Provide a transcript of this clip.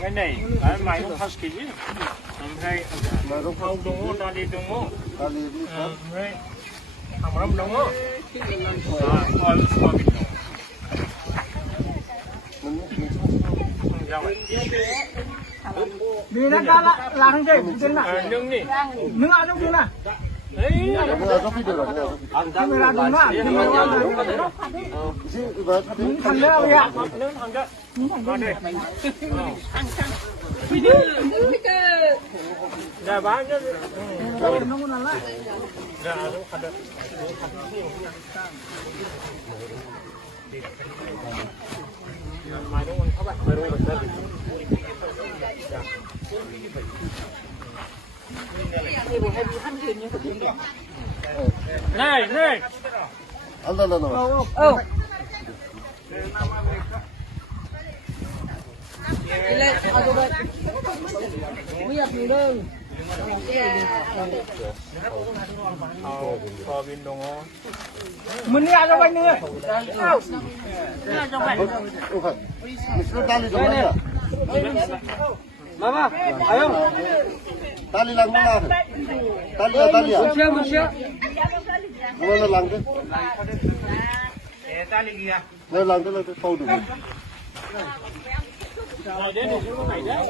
cái này mày không phát kỹ hay mà không không đúng không ta đi đúng không không lắm đúng không đi nó ra là thằng gì trên này nướng đi nướng ở trong kia này đấy camera đúng mà nướng thằng đó vậy ạ nướng thằng đó con đây dạ bán nhá nó muốn làm lại dạ đúng thật đấy mày đúng không các bạn mày đúng rồi này này ăn ăn ăn lên ở đây bây giờ thì đâu mình đi ăn cho anh nữa đi ăn cho anh Mama, ayo. Tali lang mana? Tali ya, tali ya. Monsieur. Mana lang tu? tali kia Mana lang tu, kau dulu. rồi đến đây cái này đấy